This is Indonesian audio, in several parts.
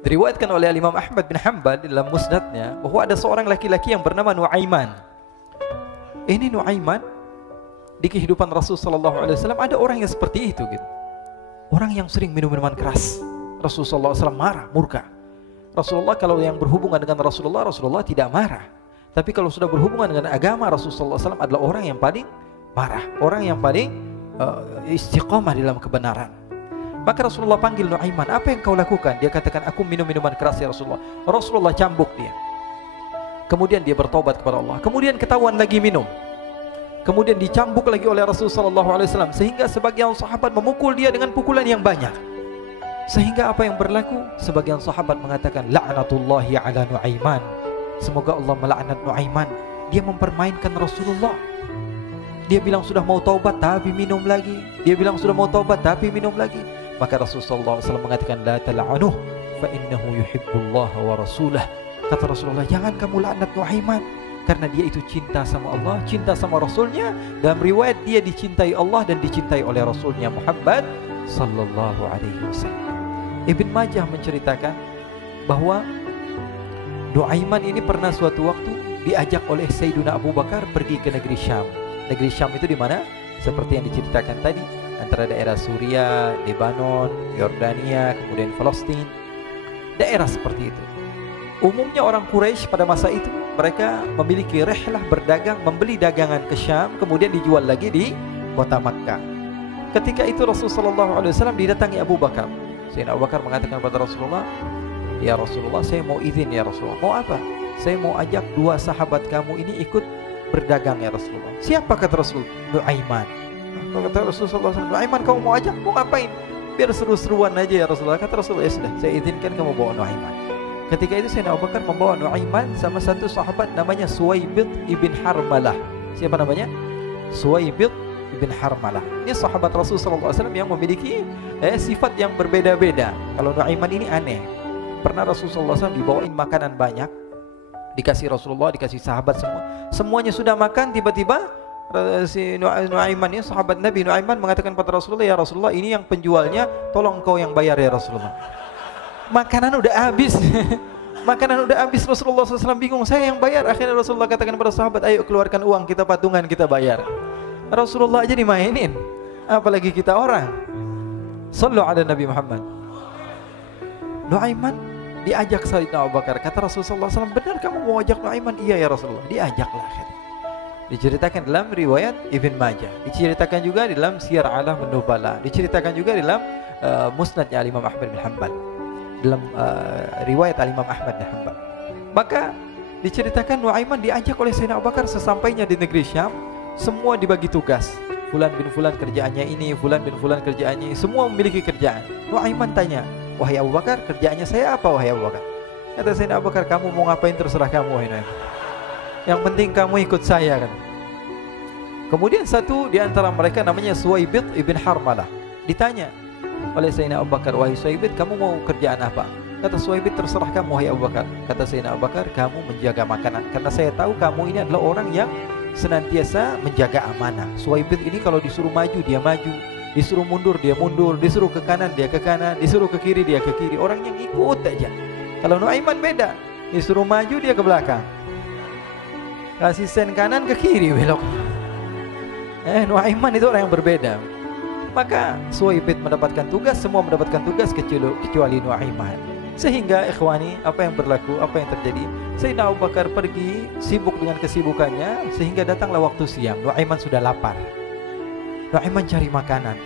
Diriwayatkan oleh Imam Ahmad bin Hanbal dalam musnadnya bahwa ada seorang laki-laki yang bernama Nuaiman. Ini Nuaiman di kehidupan Rasul sallallahu alaihi wasallam ada orang yang seperti itu gitu. Orang yang sering minum minuman keras. Rasul sallallahu alaihi wasallam marah, murka. Rasulullah kalau yang berhubungan dengan Rasulullah tidak marah. Tapi kalau sudah berhubungan dengan agama, Rasul sallallahu alaihi wasallam adalah orang yang paling marah, orang yang paling istiqamah dalam kebenaran. Maka Rasulullah panggil Nuaiman, apa yang kau lakukan? Dia katakan, aku minum minuman keras ya Rasulullah. Rasulullah cambuk dia. Kemudian dia bertobat kepada Allah. Kemudian ketahuan lagi minum. Kemudian dicambuk lagi oleh Rasulullah SAW, sehingga sebagian sahabat memukul dia dengan pukulan yang banyak. Sehingga apa yang berlaku? Sebagian sahabat mengatakan, la'natullahi ala Nuaiman. Semoga Allah melaknat Nuaiman. Dia mempermainkan Rasulullah. Dia bilang sudah mau taubat tapi minum lagi. Dia bilang sudah mau taubat tapi minum lagi. Maka Rasulullah SAW mengatakan, la tal'anuh fa innahu yuhibbullah wa rasulah. Kata Rasulullah, jangan kamu laknat Nuaiman, karena dia itu cinta sama Allah, cinta sama Rasulnya. Dalam riwayat dia dicintai Allah dan dicintai oleh Rasulnya Muhammad sallallahu alaihi wasallam. Ibn Majah menceritakan bahwa Nuaiman ini pernah suatu waktu diajak oleh Sayyidina Abu Bakar pergi ke negeri Syam. Negeri Syam itu di mana? Seperti yang diceritakan tadi, antara daerah Suriah, Lebanon, Yordania, kemudian Palestina. Daerah seperti itu. Umumnya orang Quraisy pada masa itu mereka memiliki rihlah berdagang, membeli dagangan ke Syam, kemudian dijual lagi di kota Makkah. Ketika itu Rasulullah SAW didatangi Abu Bakar. Sayyidina Abu Bakar mengatakan kepada Rasulullah, ya Rasulullah, saya mau izin ya Rasulullah. Mau apa? Saya mau ajak dua sahabat kamu ini ikut berdagang ya Rasulullah. Siapa kata Rasul? Nuaiman. Kata Rasulullah SAW, Nuaiman kamu mau ajak? Mau ngapain? Biar seru-seruan aja ya Rasulullah. Kata Rasulullah, ya sudah, saya izinkan kamu bawa Nuaiman. Ketika itu Sayyidina Abu Bakar membawa Nuaiman sama satu sahabat namanya Suwaibid ibn Harmalah. Siapa namanya? Suwaibid ibn Harmalah. Ini sahabat Rasulullah SAW yang memiliki sifat yang berbeda-beda. Kalau Nuaiman ini aneh. Pernah Rasulullah SAW dibawain makanan banyak, dikasih Rasulullah, dikasih sahabat semua. Semuanya sudah makan, tiba-tiba si Nuaiman ini, sahabat Nabi Nuaiman mengatakan kepada Rasulullah, ya Rasulullah, ini yang penjualnya, tolong engkau yang bayar ya Rasulullah. Makanan udah habis. Makanan udah habis, Rasulullah SAW bingung, saya yang bayar. Akhirnya Rasulullah katakan kepada sahabat, ayo keluarkan uang, kita patungan, kita bayar. Rasulullah aja dimainin, apalagi kita orang. Sallu ala Nabi Muhammad. Nuaiman diajak Sayyidina Abu Bakar. Kata Rasulullah SAW, benar kamu mau ajak Nuaiman? Iya ya Rasulullah. Diajaklah akhirnya. Diceritakan dalam riwayat Ibn Majah, diceritakan juga dalam Siyar A'lam An-Nubala, diceritakan juga dalam musnadnya Imam Ahmad bin Hanbal, dalam riwayat Imam Ahmad bin Hanbal. Maka diceritakan Nuaiman diajak oleh Sayyidina Abu Bakar. Sesampainya di negeri Syam, semua dibagi tugas. Fulan bin Fulan kerjaannya ini, Fulan bin Fulan kerjaannya ini, semua memiliki kerjaan. Nuaiman tanya, wahai Abu Bakar, kerjaannya saya apa wahai Abu Bakar? Kata Sayyidina Abu Bakar, kamu mau ngapain terserah kamu wahai Nuaiman. Yang penting kamu ikut saya kan. Kemudian satu di antara mereka namanya Suwaibid ibn Harmalah ditanya oleh Sayyidina Abu Bakar, wahai Suwaibid, kamu mau kerjaan apa? Kata Suwaibid, terserah kamu wahai Abu Bakar. Kata Sayyidina Abu Bakar, kamu menjaga makanan, karena saya tahu kamu ini adalah orang yang senantiasa menjaga amanah. Suwaibid ini kalau disuruh maju dia maju, disuruh mundur dia mundur, disuruh ke kanan dia ke kanan, disuruh ke kiri dia ke kiri. Orang yang ikut aja. Kalau Nuaiman beda, disuruh maju dia ke belakang, kasih sen kanan ke kiri belok. Nuaiman itu orang yang berbeda. Maka Suwaibid mendapatkan tugas, semua mendapatkan tugas kecuali Nuaiman. Sehingga ikhwani, apa yang berlaku, apa yang terjadi? Sayyidina Abu Bakar pergi sibuk dengan kesibukannya, sehingga datanglah waktu siang. Nuaiman sudah lapar. Nuaiman cari makanan.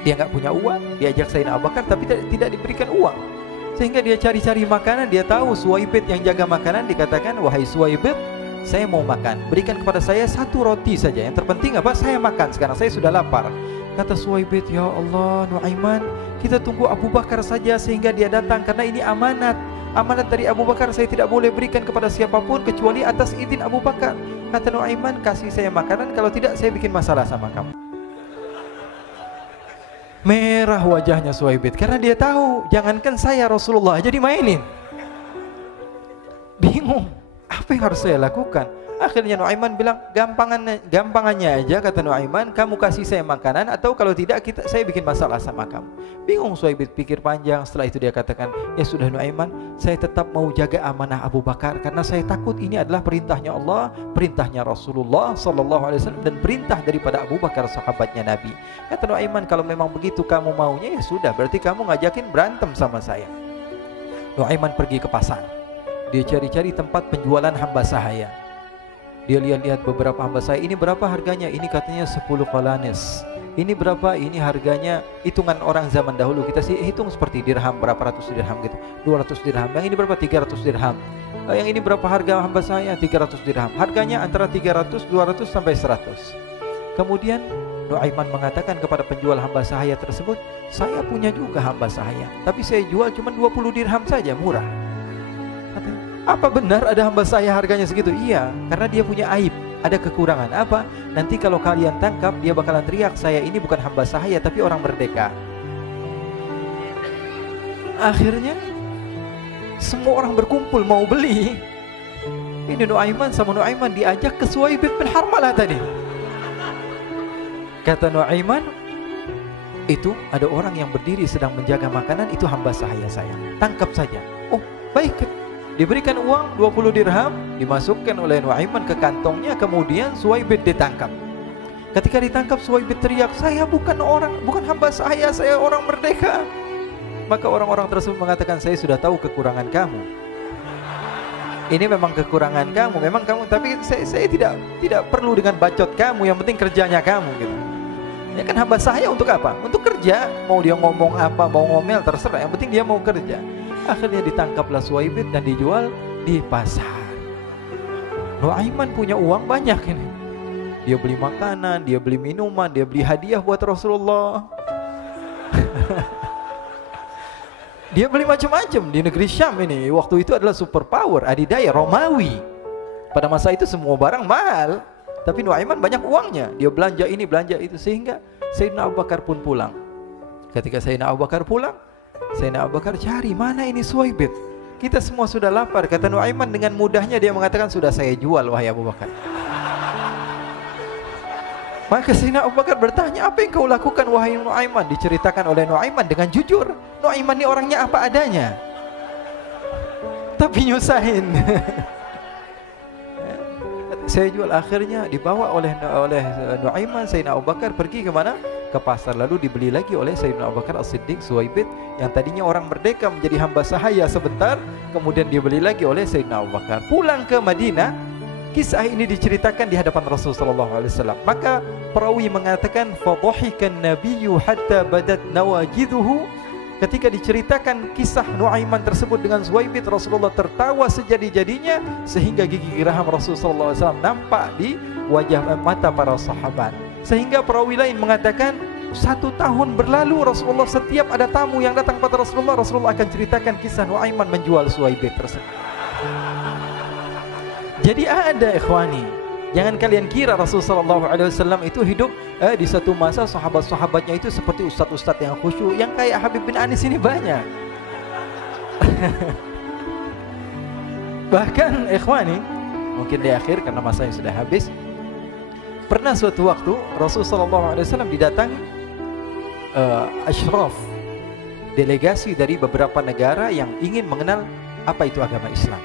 Dia nggak punya uang, diajak Sayyidina Abu Bakar tapi tidak diberikan uang. Sehingga dia cari-cari makanan. Dia tahu Suwaibid yang jaga makanan, dikatakan, wahai Suwaibid, saya mau makan, berikan kepada saya satu roti saja. Yang terpenting apa? Saya makan sekarang, saya sudah lapar. Kata Suwaibid, ya Allah Nuaiman, kita tunggu Abu Bakar saja sehingga dia datang, karena ini amanat. Amanat dari Abu Bakar, saya tidak boleh berikan kepada siapapun kecuali atas izin Abu Bakar. Kata Nuaiman, kasih saya makanan, kalau tidak saya bikin masalah sama kamu. Merah wajahnya Suwaibid, karena dia tahu, jangankan saya, Rasulullah aja dimainin. Bingung, apa yang harus saya lakukan? Akhirnya Nuaiman bilang, gampangannya aja, kata Nuaiman, kamu kasih saya makanan, atau kalau tidak saya bikin masalah sama kamu. Bingung Suhaib pikir panjang. Setelah itu dia katakan, ya sudah Nuaiman, saya tetap mau jaga amanah Abu Bakar, karena saya takut ini adalah perintahnya Allah, perintahnya Rasulullah SAW, dan perintah daripada Abu Bakar sahabatnya Nabi. Kata Nuaiman, kalau memang begitu kamu maunya, ya sudah, berarti kamu ngajakin berantem sama saya. Nuaiman pergi ke pasar. Dia cari-cari tempat penjualan hamba sahaya. Dia lihat-lihat beberapa hamba sahaya. Ini berapa harganya? Ini katanya 10 qalanis. Ini berapa? Ini harganya hitungan orang zaman dahulu. Kita sih hitung seperti dirham, berapa ratus dirham gitu. 200 dirham. Yang ini berapa? 300 dirham. Yang ini berapa harga hamba sahaya? 300 dirham. Harganya antara 300, 200 sampai 100. Kemudian Nuaiman mengatakan kepada penjual hamba sahaya tersebut, saya punya juga hamba sahaya, tapi saya jual cuma 20 dirham saja, murah. Katanya, apa benar ada hamba saya harganya segitu? Iya, karena dia punya aib, ada kekurangan. Apa? Nanti kalau kalian tangkap, dia bakalan teriak, saya ini bukan hamba sahaya tapi orang merdeka. Akhirnya semua orang berkumpul mau beli. Ini Nuaiman sama Nuaiman diajak ke Suhaib bin Harmalah tadi. Kata Nuaiman, itu ada orang yang berdiri sedang menjaga makanan, itu hamba sahaya saya, tangkap saja. Oh baik. Diberikan uang 20 dirham, dimasukkan oleh Nuaiman ke kantongnya. Kemudian Suhaib ditangkap. Ketika ditangkap, Suhaib teriak, saya bukan hamba saya orang merdeka. Maka orang-orang tersebut mengatakan, saya sudah tahu kekurangan kamu. Ini memang kekurangan kamu, memang kamu, tapi saya tidak perlu dengan bacot kamu, yang penting kerjanya kamu gitu. Ya kan hamba saya untuk apa? Untuk kerja. Mau dia ngomong apa, mau ngomel terserah, yang penting dia mau kerja. Akhirnya ditangkaplah Suhaib dan dijual di pasar. Nuaiman punya uang banyak ini. Dia beli makanan, dia beli minuman, dia beli hadiah buat Rasulullah. Dia beli macam-macam di negeri Syam ini. Waktu itu adalah superpower, adidaya Romawi. Pada masa itu semua barang mahal, tapi Nuaiman banyak uangnya. Dia belanja ini, belanja itu, sehingga Sayyidina Abu Bakar pun pulang. Ketika Sayyidina Abu Bakar pulang, Sayyidina Abu Bakar cari, mana ini Suhaib? Kita semua sudah lapar. Kata Nuaiman dengan mudahnya dia mengatakan, sudah saya jual wahai Abu Bakar. Maka Sayyidina Abu Bakar bertanya, apa yang kau lakukan wahai Nuaiman? Diceritakan oleh Nuaiman dengan jujur. Nuaiman ini orangnya apa adanya, tapi nyusahin. Saya jual. Akhirnya dibawa oleh Nuaiman, Sayyidina Abu Bakar pergi ke mana? Ke pasar. Lalu dibeli lagi oleh Sayyidina Abu Bakar As-Siddiq, Suhaib yang tadinya orang merdeka menjadi hamba sahaya sebentar, kemudian dibeli lagi oleh Sayyidina Abu Bakar. Pulang ke Madinah, kisah ini diceritakan di hadapan Rasulullah SAW. Maka perawi mengatakan, fadhahikan nabiyyu hatta badat nawajiduhu. Ketika diceritakan kisah Nuaiman tersebut dengan Suhaib, Rasulullah tertawa sejadi-jadinya sehingga gigi geraham Rasulullah SAW nampak di wajah mata para sahabat. Sehingga perawi lain mengatakan, 1 tahun berlalu Rasulullah, setiap ada tamu yang datang pada Rasulullah akan ceritakan kisah Nuaiman menjual Suhaib tersebut. Jadi ada ikhwani, jangan kalian kira Rasulullah SAW itu hidup di satu masa sahabat-sahabatnya itu seperti ustadz-ustadz yang khusyuk, yang kayak Habib bin Anis ini banyak. Bahkan ikhwani, mungkin di akhir karena masanya sudah habis, pernah suatu waktu Rasulullah SAW didatangi asyraf, delegasi dari beberapa negara yang ingin mengenal apa itu agama Islam.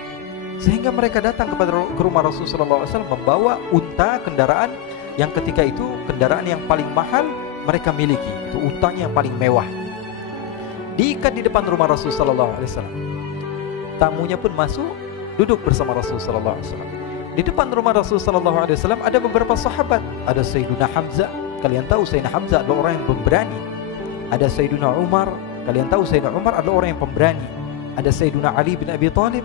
Sehingga mereka datang ke rumah Rasulullah SAW membawa unta, kendaraan yang ketika itu kendaraan yang paling mahal mereka miliki. Itu untanya yang paling mewah. Diikat di depan rumah Rasulullah SAW. Tamunya pun masuk, duduk bersama Rasulullah SAW. Di depan rumah Rasulullah SAW ada beberapa sahabat. Ada Sayyiduna Hamzah. Kalian tahu Sayyidina Hamzah adalah orang yang pemberani. Ada Sayyiduna Umar. Kalian tahu Sayyidina Umar adalah orang yang pemberani. Ada Sayyiduna Ali bin Abi Thalib.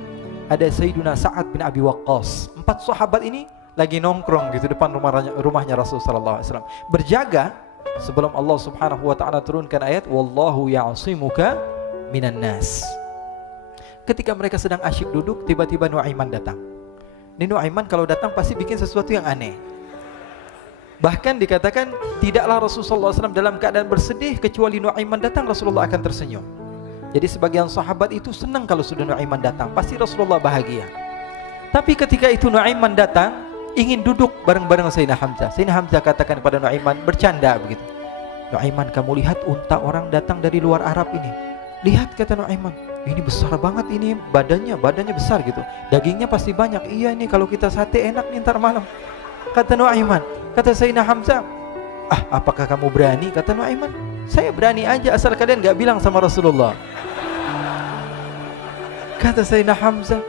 Ada Sayyiduna Sa'ad bin Abi Waqqas. 4 sahabat ini lagi nongkrong gitu depan rumahnya Rasulullah SAW, berjaga sebelum Allah Subhanahu wa taala turunkan ayat wallahu ya'simuka minan nas. Ketika mereka sedang asyik duduk, tiba-tiba Nuaiman datang. Ini Nuaiman kalau datang pasti bikin sesuatu yang aneh. Bahkan dikatakan tidaklah Rasulullah SAW dalam keadaan bersedih, kecuali Nuaiman datang Rasulullah akan tersenyum. Jadi sebagian sahabat itu senang kalau sudah Nuaiman datang, pasti Rasulullah bahagia. Tapi ketika itu Nuaiman datang, ingin duduk bareng-bareng Sayyidina Hamzah. Sayyidina Hamzah katakan kepada Nuaiman, bercanda begitu. Nuaiman, kamu lihat unta orang datang dari luar Arab ini. Lihat, kata Nuaiman, ini besar banget ini, badannya besar gitu. Dagingnya pasti banyak. Iya, ini kalau kita sate enak nih ntar malam. Kata Nuaiman. Kata Sayyidina Hamzah, apakah kamu berani? Kata Nuaiman, saya berani aja asal kalian gak bilang sama Rasulullah. Kata Sayyidina Hamzah,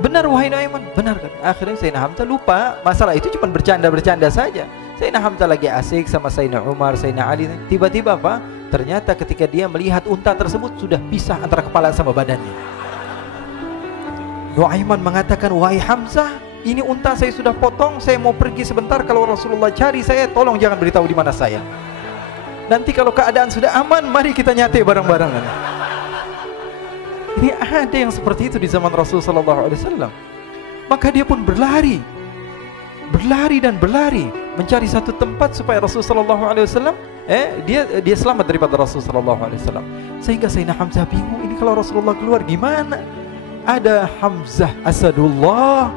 benar wahai Nuaiman, benar kan? Akhirnya Sayyidina Hamzah lupa masalah itu, cuma bercanda-bercanda saja. Sayyidina Hamzah lagi asik sama Sayyidina Umar, Sayyidina Ali. Tiba-tiba apa? Ternyata ketika dia melihat unta tersebut sudah pisah antara kepala sama badannya. Nuaiman mengatakan, wahai Hamzah, ini unta saya sudah potong, saya mau pergi sebentar. Kalau Rasulullah cari saya, tolong jangan beritahu di mana saya. Nanti kalau keadaan sudah aman, mari kita nyate bareng-barengan. Ini ada yang seperti itu di zaman Rasulullah SAW. Maka dia pun berlari dan berlari mencari satu tempat supaya Rasulullah SAW dia selamat daripada Rasulullah SAW. Sehingga Sayyidina Hamzah bingung, ini kalau Rasulullah keluar gimana? Ada Hamzah Asadullah,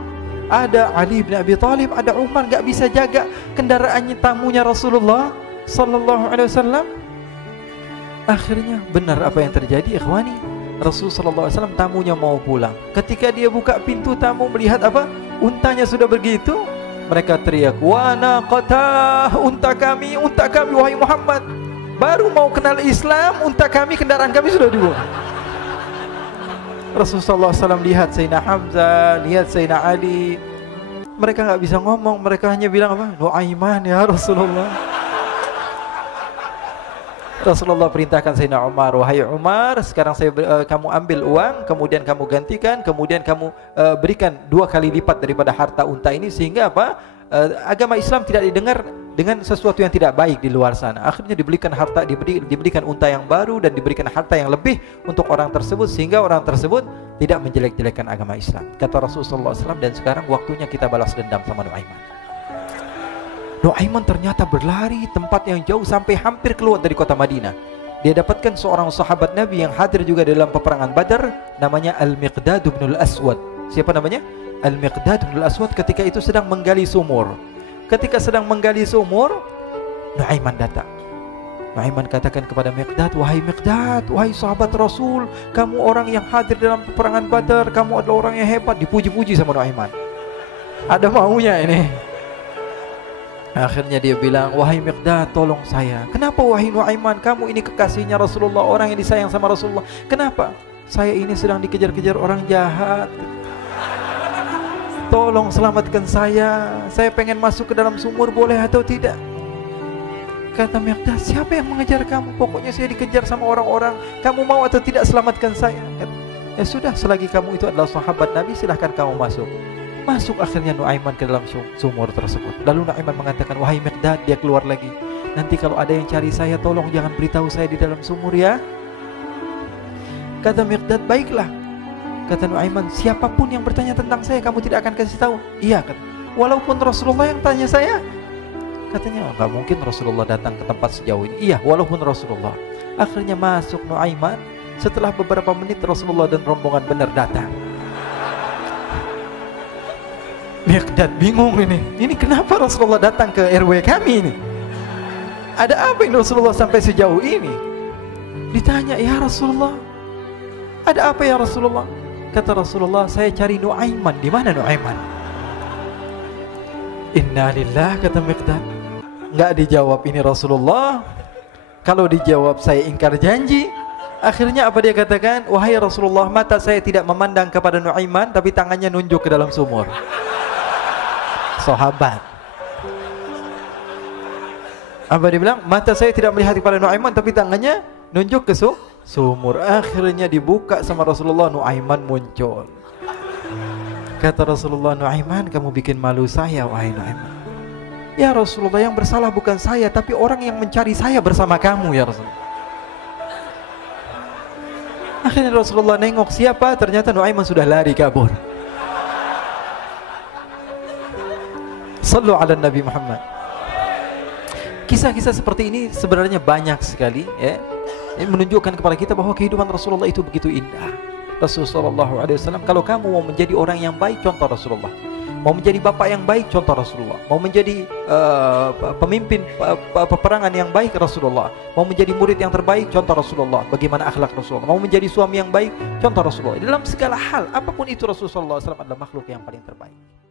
ada Ali bin Abi Thalib, ada Umar, gak bisa jaga kendaraannya tamunya Rasulullah SAW. Akhirnya benar apa yang terjadi, ikhwani. Rasulullah SAW tamunya mau pulang. Ketika dia buka pintu tamu melihat apa? Untanya sudah begitu. Mereka teriak, wa naqata, unta kami wahai Muhammad. Baru mau kenal Islam, unta kami, kendaraan kami sudah dibuang. Rasulullah SAW lihat Sayyidina Hamzah, lihat Sayyidina Ali. Mereka nggak bisa ngomong, mereka hanya bilang apa? Nuaiman ya Rasulullah. Rasulullah perintahkan Sayyidina Umar, wahai Umar, sekarang kamu ambil uang, kemudian kamu gantikan, kemudian kamu berikan 2 kali lipat daripada harta unta ini, sehingga apa? Agama Islam tidak didengar dengan sesuatu yang tidak baik di luar sana. Akhirnya diberikan harta, diberikan unta yang baru dan diberikan harta yang lebih untuk orang tersebut, sehingga orang tersebut tidak menjelek-jelekan agama Islam. Kata Rasulullah SAW, dan sekarang waktunya kita balas dendam sama Nuaiman. Nuaiman ternyata berlari tempat yang jauh sampai hampir keluar dari kota Madinah. Dia dapatkan seorang sahabat Nabi yang hadir juga dalam peperangan Badar, namanya Al-Miqdad bin Al-Aswad. Siapa namanya? Al-Miqdad bin Al-Aswad ketika itu sedang menggali sumur. Ketika sedang menggali sumur, Nuaiman datang. Nuaiman katakan kepada Miqdad, wahai Miqdad, wahai sahabat Rasul, kamu orang yang hadir dalam peperangan Badar, kamu adalah orang yang hebat. Dipuji-puji sama Nuaiman. Ada maunya ini. Akhirnya dia bilang, wahai Miqdad, tolong saya. Kenapa wahai Nuaiman? Kamu ini kekasihnya Rasulullah, orang yang disayang sama Rasulullah. Kenapa? Saya ini sedang dikejar-kejar orang jahat. Tolong selamatkan saya. Saya pengen masuk ke dalam sumur, boleh atau tidak? Kata Miqdad, siapa yang mengejar kamu? Pokoknya saya dikejar sama orang-orang. Kamu mau atau tidak selamatkan saya? Ya sudah, selagi kamu itu adalah sahabat Nabi, silahkan kamu masuk. Masuk akhirnya Nuaiman ke dalam sumur tersebut. Lalu Nuaiman mengatakan, wahai Miqdad, dia keluar lagi. Nanti kalau ada yang cari saya, tolong jangan beritahu saya di dalam sumur ya. Kata Miqdad, baiklah. Kata Nuaiman, siapapun yang bertanya tentang saya, kamu tidak akan kasih tahu. Iya, kata. Walaupun Rasulullah yang tanya saya. Katanya, enggak mungkin Rasulullah datang ke tempat sejauh ini. Iya, walaupun Rasulullah. Akhirnya masuk Nuaiman. Setelah beberapa menit Rasulullah dan rombongan benar datang. Miqdad bingung ini. Ini kenapa Rasulullah datang ke RW kami ini? Ada apa yang Rasulullah sampai sejauh ini? Ditanya, ya Rasulullah, ada apa ya Rasulullah? Kata Rasulullah, saya cari Nuaiman. Di mana Nuaiman? Innalillah, kata Miqdad. Enggak dijawab ini Rasulullah. Kalau dijawab saya ingkar janji. Akhirnya apa dia katakan? Wahai Rasulullah, mata saya tidak memandang kepada Nuaiman, tapi tangannya nunjuk ke dalam sumur. Sahabat. Apa dia bilang? Mata saya tidak melihat kepada Nuaiman, tapi tangannya nunjuk ke sumur. Akhirnya dibuka sama Rasulullah, Nuaiman muncul. Kata Rasulullah, Nuaiman, kamu bikin malu saya, wahai Nuaiman. Ya Rasulullah, yang bersalah bukan saya, tapi orang yang mencari saya bersama kamu ya Rasulullah. Akhirnya Rasulullah nengok, siapa? Ternyata Nuaiman sudah lari kabur. Sallu ala Nabi Muhammad. Kisah-kisah seperti ini sebenarnya banyak sekali ya. Ini menunjukkan kepada kita bahwa kehidupan Rasulullah itu begitu indah. Rasulullah SAW, kalau kamu mau menjadi orang yang baik, contoh Rasulullah. Mau menjadi bapak yang baik, contoh Rasulullah. Mau menjadi pemimpin peperangan yang baik, Rasulullah. Mau menjadi murid yang terbaik, contoh Rasulullah. Bagaimana akhlak Rasulullah. Mau menjadi suami yang baik, contoh Rasulullah. Dalam segala hal, apapun itu Rasulullah SAW adalah makhluk yang paling terbaik.